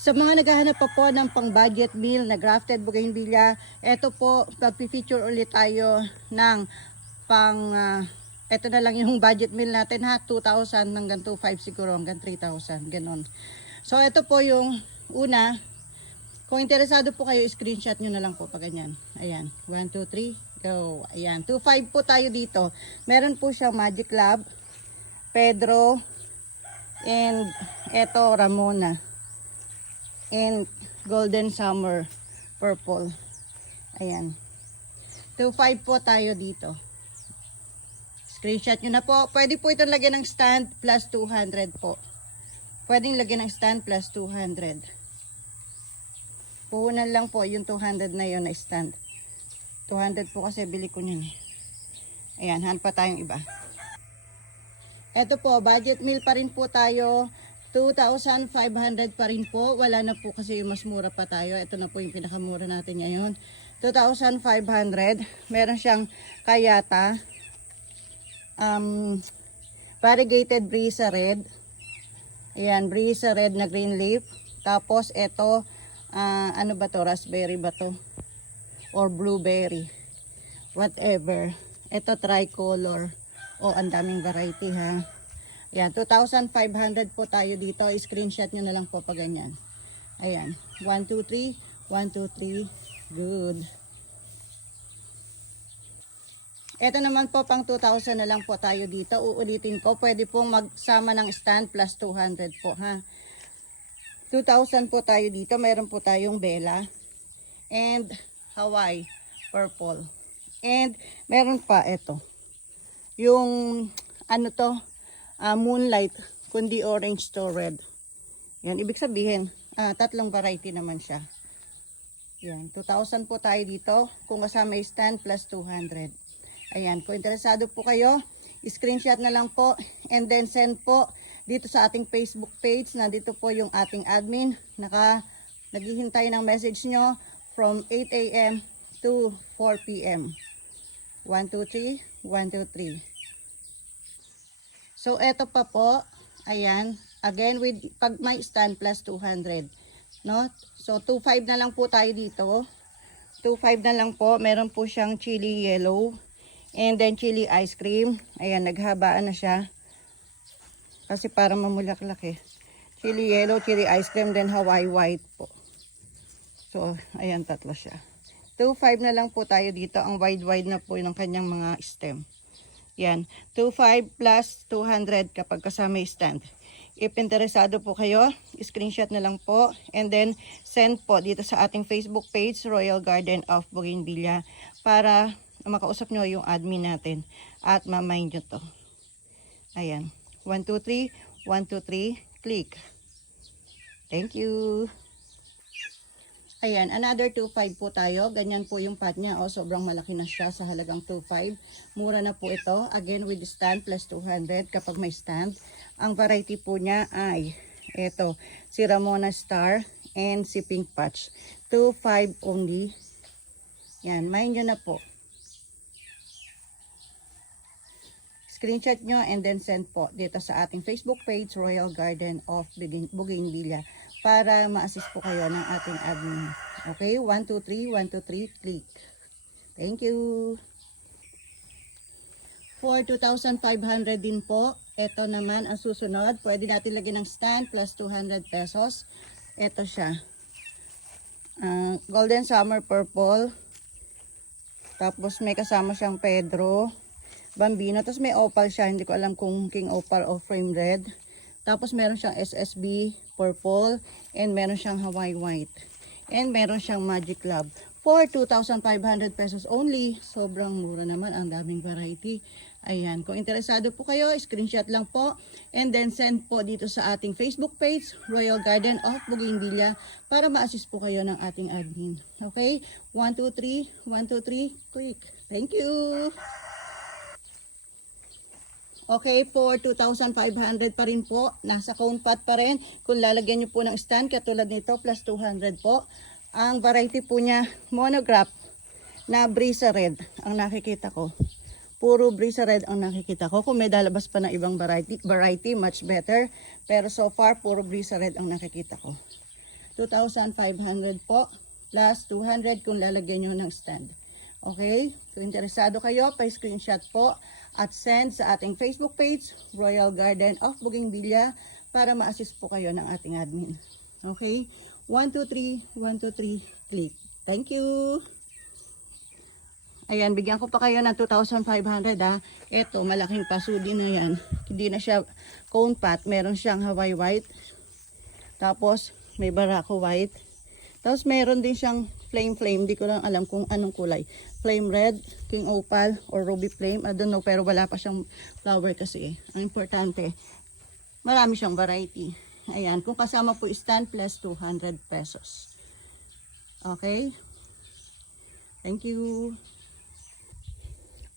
Sa mga naghahanap pa po ng pang budget meal na grafted bougainvillea, eto po, magpi-feature ulit tayo ng pang, eto na lang yung budget meal natin ha, 2,000 hanggang 2,500 siguro, hanggang 3,000, ganon. So eto po yung una, kung interesado po kayo, screenshot nyo na lang po pag ganyan. Ayan, 1, 2, 3, go. Ayan, 2,500 po tayo dito. Meron po siyang Magic Lab, Pedro, and eto Ramona. And Golden Summer Purple. Ayan. 2,500 po tayo dito. Screenshot nyo na po. Pwede po itong lagyan ng stand plus 200 po. Pwedeng lagyan ng stand plus 200. Puhunan lang po yung 200 na yun na stand. 200 po kasi bili ko nyo. Ayan, hanap pa tayong iba. Ito po, budget meal pa rin po tayo. 2,500 pa rin po. Wala na po kasi mas mura pa tayo. Ito na po yung pinakamura natin ngayon. 2,500. Meron siyang kayata. Variegated Brisa Red. Ayan, Brisa Red na green leaf. Tapos ito, ano ba to? Raspberry ba to? Or blueberry. Whatever. Ito tricolor. Oh, ang daming variety ha. Ayan, 2,500 po tayo dito. I-screenshot nyo na lang po pag ganyan. Ayan, 1, 2, 3. 1, 2, 3. Good. Ito naman po pang 2,000 na lang po tayo dito. Uulitin ko, pwede pong magsama ng stand plus 200 po ha. 2,000 po tayo dito. Meron po tayong Bella and Hawaii purple. And meron pa ito. Yung ano to? Moonlight, kundi orange to red. Yan, ibig sabihin, tatlong variety naman siya. Yan, 2,000 po tayo dito. Kung kasama yung stand plus 200. Ayan, kung interesado po kayo, screenshot na lang po and then send po dito sa ating Facebook page. Nandito po yung ating admin. Naghihintay ng message nyo from 8 a.m. to 4 p.m. 1, 2, 3, 1, 2, 3. So, eto pa po, ayan, again, with pag may stand plus 200, no? So, 2,500 na lang po tayo dito. 2,500 na lang po. Meron po siyang chili yellow, and then chili ice cream. Ayan, naghabaan na siya. Kasi para mamulaklak eh. Chili yellow, chili ice cream, then Hawaii white po. So, ayan, tatlo siya. 2,500 na lang po tayo dito. Ang wide na po ng kanyang mga stem. Yan, 2,500 plus 200 kapag kasama yung stand. If interesado po kayo, screenshot na lang po and then send po dito sa ating Facebook page, Royal Garden of Bougainvillea, para makausap nyo yung admin natin at mamay nyo to. Ayan, 1, 2, 3, 1, 2, 3, click. Thank you. Ayan, another 2,500 po tayo. Ganyan po yung pot niya. Sobrang malaki na siya sa halagang 2,500. Mura na po ito. Again, with stand plus 200 kapag may stand. Ang variety po niya ay ito, si Ramona Star and si Pink Patch. 2,500 only. Yan, mind nyo na po. Screenshot nyo and then send po dito sa ating Facebook page, Royal Garden of Bougainvillea, para ma-assist po kayo ng ating admin. Okay, 1, 2, 3, 1, 2, 3, click. Thank you. For 2,500 din po, ito naman ang susunod. Pwede natin lagyan ng stand plus 200 pesos. Ito siya. Golden Summer Purple. Tapos may kasama siyang Pedro, Bambino. Tapos may opal siya. Hindi ko alam kung King Opal o Frame Red. Tapos meron siyang SSB Purple. And meron siyang Hawaii White. And meron siyang Magic Lab. For 2,500 pesos only. Sobrang mura naman. Ang daming variety. Ayan. Kung interesado po kayo, screenshot lang po. And then send po dito sa ating Facebook page, Royal Garden of Bougainvillea, para ma-assist po kayo ng ating admin. Okay? 1, 2, 3. 1, 2, 3. Quick. Thank you. Okay, for 2,500 pa rin po. Nasa cone pot pa rin. Kung lalagyan nyo po ng stand, katulad nito, plus 200 po. Ang variety po niya, monograph na Brisa Red ang nakikita ko. Puro Brisa Red ang nakikita ko. Kung may dalabas pa ng ibang variety, much better. Pero so far, puro Brisa Red ang nakikita ko. 2,500 po plus 200 kung lalagyan nyo ng stand. Okay? Kung interesado kayo, pa-screenshot po at send sa ating Facebook page, Royal Garden of Bougainvillea, para ma-assist po kayo ng ating admin. Okay? 1, 2, 3, 1, 2, 3, click. Thank you! Ayan, bigyan ko pa kayo ng 2,500 ha. Ito, malaking pasudi na yan. Hindi na siya cone pot. Meron siyang Hawaii white. Tapos, may Barako white. Tapos, meron din siyang flame. Hindi ko lang alam kung anong kulay. Flame red, king opal, or ruby flame. I don't know, pero wala pa siyang flower kasi. Ang importante, marami siyang variety. Ayan, kung kasama po stand plus 200 pesos. Okay? Thank you.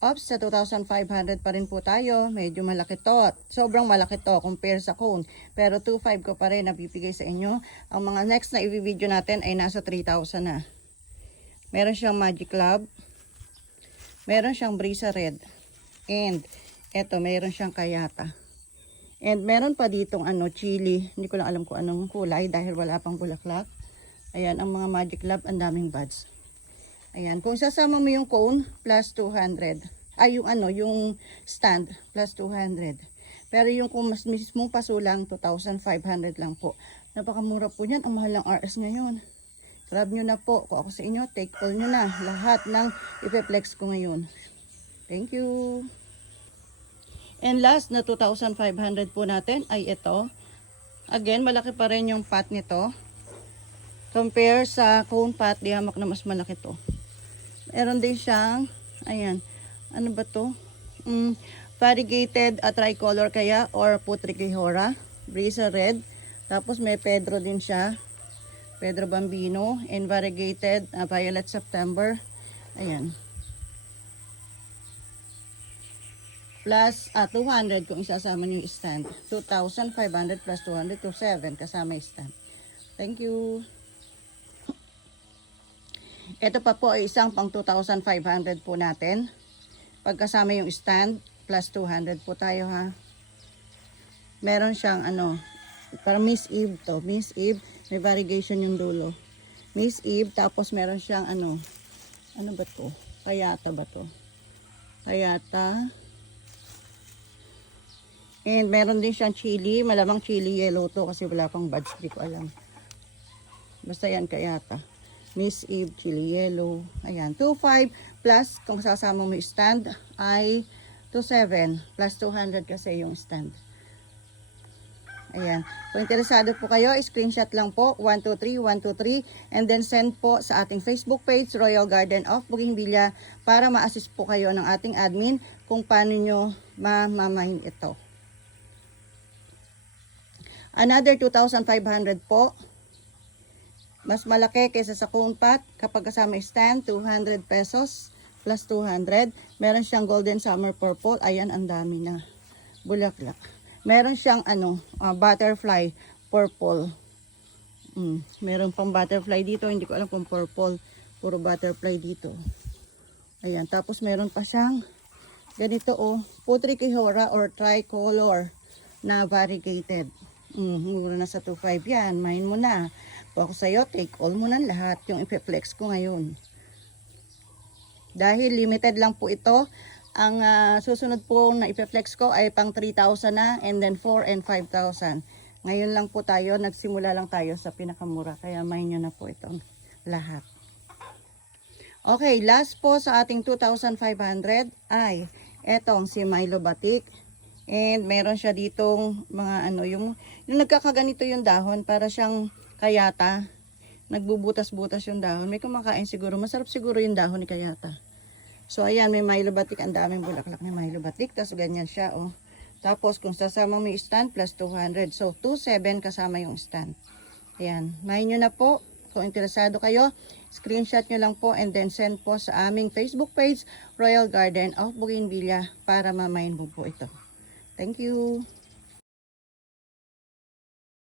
Ops, sa 2,500 pa rin po tayo. Medyo malaki to. Sobrang malaki to compare sa cone. Pero 2,500 ko pa rin nabibigay sa inyo. Ang mga next na i-video natin ay nasa 3,000 na. Meron siyang Magic Club. Meron siyang Brisa Red. And, eto, meron siyang Kayata. And, meron pa ditong chili. Hindi ko lang alam kung anong kulay dahil wala pang bulaklak. Ayan, ang mga Magic Club, ang daming buds. Ayan, kung sasama mo yung cone, plus 200. Ay, yung stand, plus 200. Pero yung kung mas mismong pasulang, 2,500 lang po. Napakamura po niyan. Ang mahal ng RS ngayon. Grab nyo na po. Kung ako sa inyo, take all nyo na. Lahat ng ipeplex ko ngayon. Thank you. And last na 2,500 po natin ay ito. Again, malaki pa rin yung pot nito. Compare sa cone pot, di hamak na mas malaki to. Meron din siyang, ayan, ano ba to? Variegated tricolor kaya or Putricihora, Brisa Red. Tapos may Pedro din siya, Pedro Bambino, and variegated Violet September. Ayan. Plus 200 kung isasama nyo yung stand. 2,500 plus 200 to 7 kasama yung stand. Thank you. Ito pa po ay isang pang 2,500 po natin. Pagkasama yung stand, plus 200 po tayo ha. Meron siyang para Miss Eve to. Miss Eve, may variegation yung dulo. Miss Eve, tapos meron siyang ano ba to? Kayata ba to? Kayata. And meron din siyang chili. Malamang chili yellow to kasi wala pang buds. Hindi ko alam. Basta yan kayata. Miss Eve, chili yellow. Ayan, 2,500 plus, kung sasama mo yung stand, ay 2,700 plus 200 kasi yung stand. Ayan. Kung interesado po kayo, screenshot lang po, 123, 123, and then send po sa ating Facebook page, Royal Garden of Bougainvillea, para ma-assist po kayo ng ating admin kung paano nyo mamamahin ito. Another 2,500 po. Mas malaki kaysa sa cone pot. Kapag kasama stand, 200 pesos plus 200. Meron siyang golden summer purple. Ayan, ang dami na bulaklak. Meron siyang butterfly purple. Meron pang butterfly dito. Hindi ko alam kung purple. Puro butterfly dito. Ayan, tapos meron pa siyang ganito Putricihora or tricolor na variegated. Mura na sa 2,500 yan. Mahin mo na. Kung ako sa'yo, take all mo na lahat yung ipe-flex ko ngayon. Dahil limited lang po ito, ang susunod po na ipe-flex ko ay pang 3,000 na, and then 4,000 and 5,000. Ngayon lang po tayo, nagsimula lang tayo sa pinakamura, kaya mahin nyo na po itong lahat. Okay, last po sa ating 2,500 ay etong si Milo Batik. And meron siya ditong mga yung nagkakaganito yung dahon, para siyang kayata. Nagbubutas-butas yung dahon. May kumakain siguro. Masarap siguro yung dahon ni kayata. So, ayan, may Milo Batik. Ang daming bulaklak ni Milo Batik. Tapos, ganyan siya, Tapos, kung sasama mo yung stand, plus 200. So, 2,700 kasama yung stand. Ayan. Mahin nyo na po. Kung interesado kayo, screenshot nyo lang po and then send po sa aming Facebook page, Royal Garden of Bougainvillea, para mamahin mo po ito. Thank you.